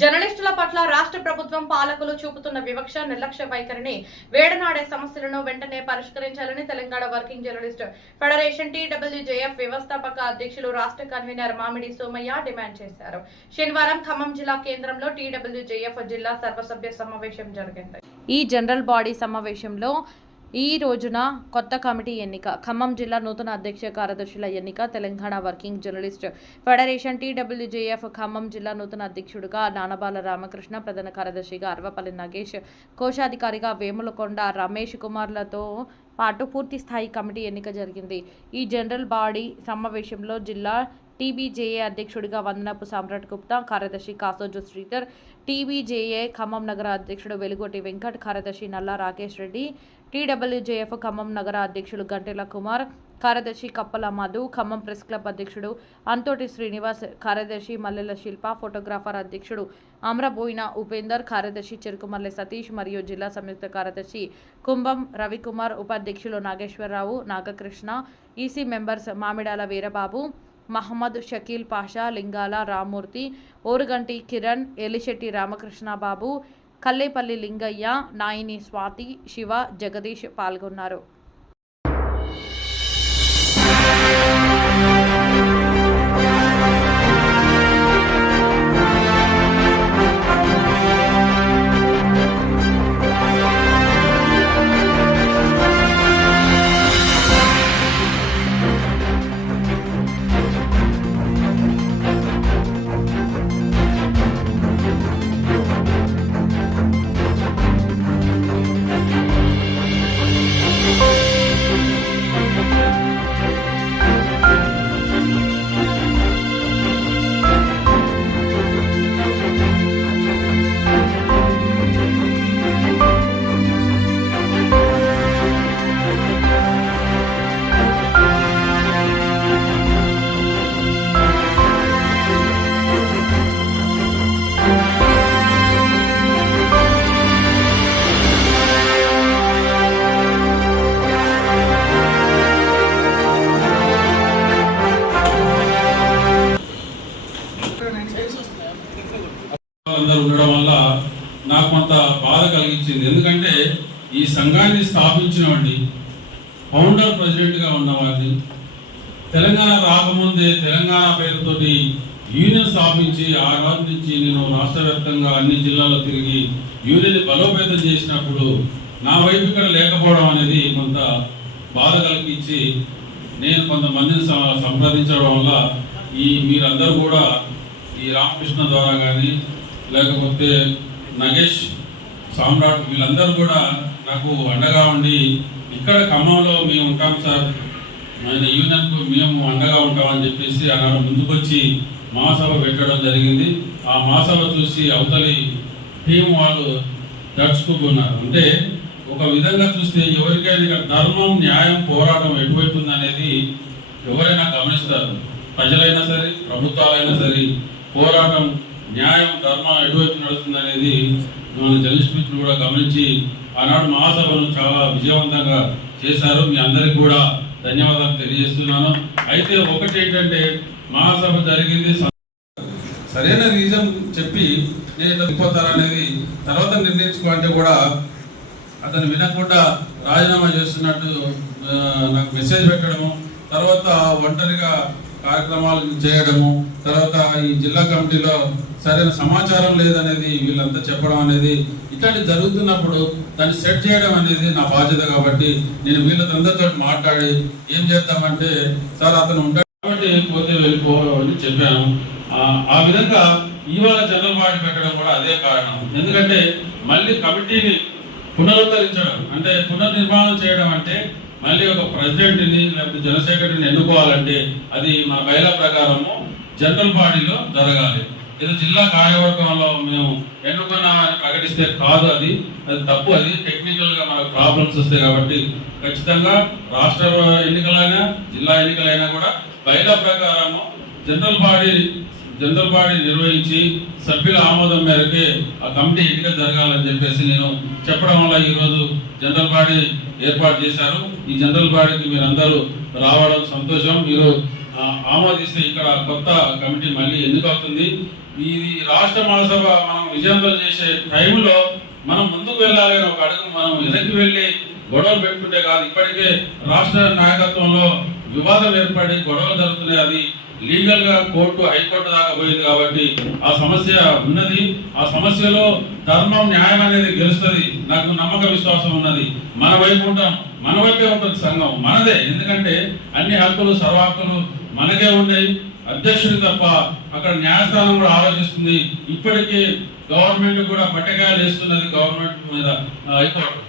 జర్నలిస్టుల పట్ల రాష్ట్ర ప్రభుత్వం పాలకులు చూపుతున్న వివక్ష నిర్లక్ష్య వైఖరిని వేడనాడే సమస్యలను వెంటనే పరిష్కరించాలని Telangana working journalist federation TWJF వ్యవస్థాపక అధ్యక్షులు రాష్ట్ర కన్వీనర్ మామిడి సోమయ్య డిమాండ్ చేశారు. శనివారం ఖమ్మం జిల్లా కేంద్రంలో టీడబ్ల్యూజేఎఫ్ జిల్లా సర్వసభ్య సమావేశం జరిగింది. ఈ జనరల్ బాడీ సమావేశంలో ఈ రోజున కొత్త కమిటీ ఎన్నిక, ఖమ్మం జిల్లా నూతన అధ్యక్ష కార్యదర్శుల ఎన్నిక, Telangana working journalist federation TWJF Khammam జిల్లా నూతన అధ్యక్షుడిగా నానబాల రామకృష్ణ, ప్రధాన కార్యదర్శిగా అర్వపల్లి నాగేష్, కోశాధికారిగా వేములకొండ రమేష్ కుమార్లతో పాటు పూర్తి స్థాయి కమిటీ ఎన్నిక జరిగింది. ఈ జనరల్ బాడీ సమావేశంలో జిల్లా టీబీజేఏ అధ్యక్షుడిగా వందనపు సామ్రాట్ గుప్తా, కార్యదర్శి కాసోజు శ్రీధర్, టీబీజేఏ ఖమ్మం నగర అధ్యక్షుడు వెలుగోటి వెంకట్, కార్యదర్శి నల్లా రాకేష్ రెడ్డి, టీడబ్ల్యూజేఎఫ్ ఖమ్మం నగర అధ్యక్షుడు గంటెల కుమార్, కార్యదర్శి కప్పల మధు, ఖమ్మం ప్రెస్ క్లబ్ అధ్యక్షుడు అంతోటి శ్రీనివాస్, కార్యదర్శి మల్లెల శిల్ప, ఫోటోగ్రాఫర్ అధ్యక్షుడు అమ్రబోయిన ఉపేందర్, కార్యదర్శి చెరుకుమల్లె సతీష్ మరియు జిల్లా సంయుక్త కార్యదర్శి కుంభం రవికుమార్, ఉపాధ్యక్షులు నాగేశ్వరరావు, నాగకృష్ణ, ఈసీ మెంబర్స్ మామిడాల వీరబాబు, మహమ్మద్ షకీల్ పాషా, లింగాల రామ్మూర్తి, ఓరుగంటి కిరణ్, ఎలిశెట్టి రామకృష్ణబాబు, కల్లేపల్లి లింగయ్య, నాయిని స్వాతి, శివ, జగదీష్ పాల్గొన్నారు. ఉండడం వల్ల నాకు కొంత బాధ కలిగించింది. ఎందుకంటే ఈ సంఘాన్ని స్థాపించిన వాడిని, ఫౌండర్ ప్రెసిడెంట్గా ఉన్నవాడిని, తెలంగాణ రాకముందే తెలంగాణ పేరుతోటి యూనియన్ స్థాపించి ఆ రోజు నుంచి నేను రాష్ట్ర వ్యాప్తంగా అన్ని జిల్లాల్లో తిరిగి యూనియన్ బలోపేతం చేసినప్పుడు నా వైపు ఇక్కడ లేకపోవడం అనేది కొంత బాధ కలిగించి నేను కొంతమందిని సంప్రదించడం వల్ల మీరందరూ కూడా ఈ రామకృష్ణ ద్వారా కానీ లేకపోతే నగేష్, సామ్రాట్, వీళ్ళందరూ కూడా నాకు అండగా ఉండి ఇక్కడ ఖమ్మంలో మేము ఉంటాం సార్, యూనియన్కు మేము అండగా ఉంటామని చెప్పేసి ఆనాడు ముందుకొచ్చి మహాసభ పెట్టడం జరిగింది. ఆ మహాసభ చూసి అవతలి టీం వాళ్ళు దర్చుకున్నారు. అంటే ఒక విధంగా చూస్తే ఎవరికైనా ధర్మం, న్యాయం, పోరాటం ఎటువైతుంది అనేది ఎవరైనా గమనిస్తారు. ప్రజలైనా సరే, ప్రభుత్వాలైనా సరే, పోరాటం, న్యాయం, ధర్మం ఎటువైపు నడుస్తుంది అనేది మన జర్నలిస్ట్ మిత్రులు కూడా గమనించి ఆనాడు మహాసభను చాలా విజయవంతంగా చేశారు. మీ అందరికీ కూడా ధన్యవాదాలు తెలియజేస్తున్నాను. అయితే ఒకటి ఏంటంటే మహాసభ జరిగింది, సరైన రీజన్ చెప్పి నేను వెళ్ళిపోతారనేది తర్వాత నిర్ణయించుకోవాలంటే కూడా అతను వినకుండా రాజీనామా చేస్తున్నట్టు నాకు మెసేజ్ పెట్టడము, తర్వాత ఒంటరిగా కార్యక్రమాలు చేయడము, తర్వాత ఈ జిల్లా కమిటీలో సరైన సమాచారం లేదనేది వీళ్ళంతా చెప్పడం అనేది ఇట్లాంటివి జరుగుతున్నప్పుడు దాన్ని సెట్ చేయడం అనేది నా బాధ్యత. కాబట్టి నేను వీళ్ళందరితో మాట్లాడి ఏం చేద్దామంటే సార్ అతను ఉంటాడు కాబట్టి పోతే వెళ్ళిపోవాలని చెప్పాను. ఆ విధంగా ఇవాళ జనరల్ బాడీ పెట్టడం కూడా అదే కారణం. ఎందుకంటే మళ్ళీ కమిటీని పునరుద్ధరించడం అంటే పునర్నిర్మాణం చేయడం అంటే మళ్ళీ ఒక ప్రెసిడెంట్ని లేకపోతే జనరల్ సెక్రటరీని ఎన్నుకోవాలంటే అది మా బయలా ప్రకారము జనరల్ బాడీలో జరగాలి. ఏదో జిల్లా కార్యవర్గంలో మేము ఎన్నుకున్నామని ప్రకటిస్తే కాదు, అది తప్పు. అది టెక్నికల్గా మనకు ప్రాబ్లమ్స్ వస్తాయి. కాబట్టి ఖచ్చితంగా రాష్ట్ర ఎన్నికలైనా జిల్లా ఎన్నికలైనా కూడా బయలా ప్రకారము జనరల్ బాడీ నిర్వహించి సభ్యుల ఆమోదం మేరకే ఆ కమిటీ ఎన్నిక జరగాలని చెప్పేసి నేను చెప్పడం వల్ల ఈరోజు జనరల్ బాడీ ఏర్పాటు చేశారు. ఈ జనరల్ బాడీకి మీరందరూ రావడం సంతోషం. మీరు ఆమోదిస్తే ఇక్కడ కొత్త కమిటీ మళ్ళీ ఎన్నికవుతుంది. ఈ రాష్ట్ర మహాసభ మనం విజయవంతం చేసే టైంలో మనం ముందుకు వెళ్ళాలి అని ఒక అడుగు మనం వెనక్కి వెళ్ళి గొడవలు పెట్టుకుంటే కాదు. ఇప్పటికే రాష్ట్ర నాయకత్వంలో వివాదం ఏర్పడి గొడవలు జరుగుతున్నాయి. అది లీగల్ గా కోర్టు హైకోర్టు దాకా పోయింది కాబట్టి ఆ సమస్య ఉన్నది. ఆ సమస్యలో ధర్మం న్యాయం అనేది గెలుస్తుంది. నాకు నమ్మక విశ్వాసం ఉన్నది. మన వైపు ఉంటాం, మన వైపే ఉంటుంది సంఘం, మనదే. ఎందుకంటే అన్ని హక్కులు సర్వ హక్కులు మనకే ఉన్నాయి. అధ్యక్షుడి తప్ప అక్కడ న్యాయస్థానం కూడా ఆలోచిస్తుంది. ఇప్పటికీ గవర్నమెంట్ కూడా పట్టకాయలు వేస్తున్నది గవర్నమెంట్ మీద. హైకోర్టు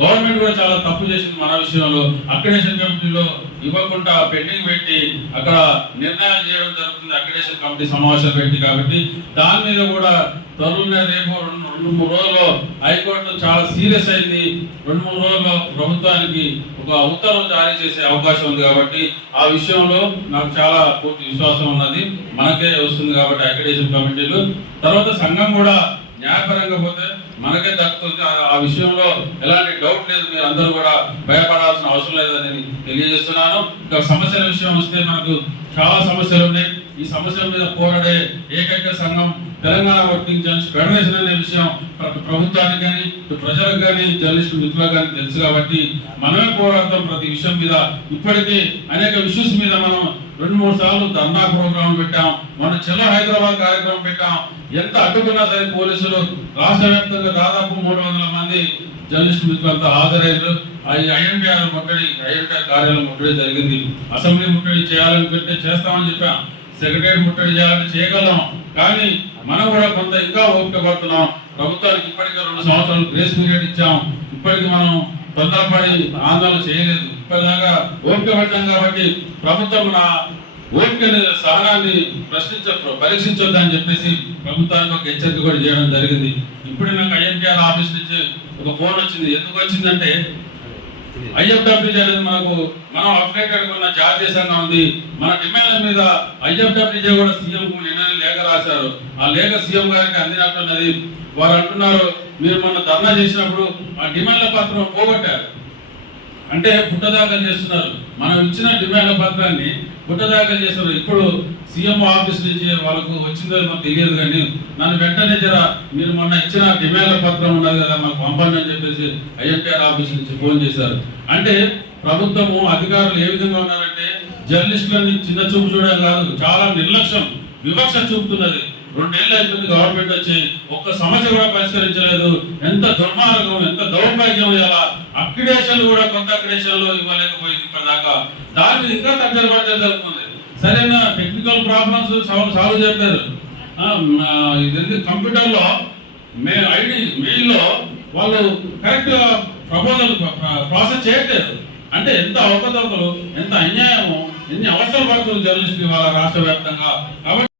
గవర్నమెంట్ కూడా చాలా తప్పు చేసింది మన విషయంలో. అక్రిడేషన్ కమిటీలో ఇవ్వకుండా పెండింగ్ పెట్టి అక్కడ నిర్ణయాలు చేయడం జరుగుతుంది అక్రిడేషన్ కమిటీ సమావేశం పెట్టి. కాబట్టి దాని మీద కూడా త్వరలోనే రేపు 2-3 రోజుల్లో హైకోర్టు చాలా సీరియస్ అయింది. 2-3 రోజుల్లో ప్రభుత్వానికి ఒక ఉత్తర్వు జారీ చేసే అవకాశం ఉంది. కాబట్టి ఆ విషయంలో నాకు చాలా పూర్తి విశ్వాసం ఉన్నది. మనకే వస్తుంది కాబట్టి అక్రిడేషన్ కమిటీలు. తర్వాత సంఘం కూడా న్యాయపరంగా పోతే మనకే దక్కుతుంది. ఆ విషయంలో ఎలాంటి డౌట్ లేదు. మీరు అందరూ కూడా భయపడాల్సిన అవసరం లేదని తెలియజేస్తున్నాను. ఇంకా సమస్యల విషయం వస్తే మనకు చాలా సమస్యలు ఉన్నాయి. ఈ సమస్యల మీద పోరాడే ఏకైక సంఘం తెలంగాణ వర్కింగ్ జర్నలిస్ట్ ఫెడరేషన్ అనే విషయం ప్రభుత్వానికి కానీ ప్రజలకు కానీ జర్నలిస్ట్ మిత్రులకు కానీ తెలుసు. కాబట్టి మనమే పోరాడతాం ప్రతి విషయం మీద. ఇప్పటికీ అనేక ఇష్యూస్ మీద మనం 2-3 సార్లు ధర్నా ప్రోగ్రాం పెట్టాం. మన చలో హైదరాబాద్ కార్యక్రమం పెట్టాం. ఎంత అడ్డుకున్నా సరే పోలీసులు రాష్ట్ర వ్యాప్తంగా దాదాపు 300 మంది జర్నలిస్ట్ మిత్రులంతా హాజరయ్యారు. ఐఎన్టీఆర్ ముట్టడి, ఐఎన్టీఆర్ కార్యాలయం ముట్టడి జరిగింది. అసెంబ్లీ ముట్టడి చేయాలనుకుంటే చేస్తామని చెప్పాం. సెక్రటరీ ముట్టడి చేయాలంటే చేయగలం. కానీ మనం కూడా కొంత ఇంకా ఓపిక పడుతున్నాం. ప్రభుత్వానికి ఇప్పటికే 2 సంవత్సరాలు గ్రేస్ పీరియడ్ ఇచ్చాం. ఇప్పటికి మనం తొందరపడి ఆందోళన చేయలేదు. ఇప్పటిదాకా ఓపిక పడ్డాం. కాబట్టి ప్రభుత్వం నా ఓపికని సహనాన్ని పరీక్షించొద్దని చెప్పేసి ప్రభుత్వానికి ఒక హెచ్చరిక కూడా చేయడం జరిగింది. ఇప్పుడే నాకు ఐఎన్టీఆర్ ఆఫీస్ నుంచి ఒక ఫోన్ వచ్చింది. ఎందుకు వచ్చిందంటే ఐఎఫ్డబ్ల్యూజీ అనేది మనం అప్డేటెడ్ ఉన్న జాతీయ సంఘం ఉంది. మన డిమాండ్ల మీద ఐఎఫ్డబ్ల్యూజీ కూడా సీఎం నిన్న లేఖ రాశారు. ఆ లేఖ సీఎం గారికి అందినట్టున్నది. వారు అంటున్నారు, మీరు మొన్న ధర్నా చేసినప్పుడు ఆ డిమాండ్ల పత్రం పోగొట్టారు అంటే పుట్టదాఖలు చేస్తున్నారు. మనం ఇచ్చిన డిమాండ్ల పత్రాన్ని పుట్టదాఖలు చేస్తున్నారు. ఇప్పుడు సీఎం ఆఫీస్ నుంచి వాళ్ళకు వచ్చిందో మాకు తెలియదు. కానీ నన్ను వెంటనే మీరు మొన్న ఇచ్చిన డిమాండ్ల పత్రం ఉన్నది కదా మాకు పంపండి అని చెప్పేసి ఐఎన్టీఆర్ ఆఫీస్ నుంచి ఫోన్ చేశారు. అంటే ప్రభుత్వము అధికారులు ఏ విధంగా ఉన్నారంటే జర్నలిస్టులని చిన్న చూపు చూడడం కాదు, చాలా నిర్లక్ష్యం, వివక్ష చూపుతున్నది. 2 ఏళ్ళు అయిపోయింది గవర్నమెంట్ వచ్చి ఒక్క సమస్య కూడా పరిష్కరించలేదు. ఎంత దుర్మార్గం, ఎంత దౌర్భాగ్యం. ఇలా అక్రిడేషన్లు కూడా కొత్త అక్రిడేషన్లు ఇవ్వలేకపోయింది ఇప్పటిదాకా. దాని మీద ఇంకా తగ్గబడ్డ జరుగుతుంది. సరైన టెక్నికల్ ప్రాబ్లమ్స్ సాల్వ్ చేయలేదు. ఇది కంప్యూటర్లో మెయిల్లో వాళ్ళు కరెక్ట్ ప్రపోజల్ ప్రాసెస్ చేయట్లేదు. అంటే ఎంత అవకతవకలు, ఎంత అన్యాయము, ఎన్ని అవసరం పడుతుంది జర్నలిస్ట్ వాళ్ళ రాష్ట్ర వ్యాప్తంగా. కాబట్టి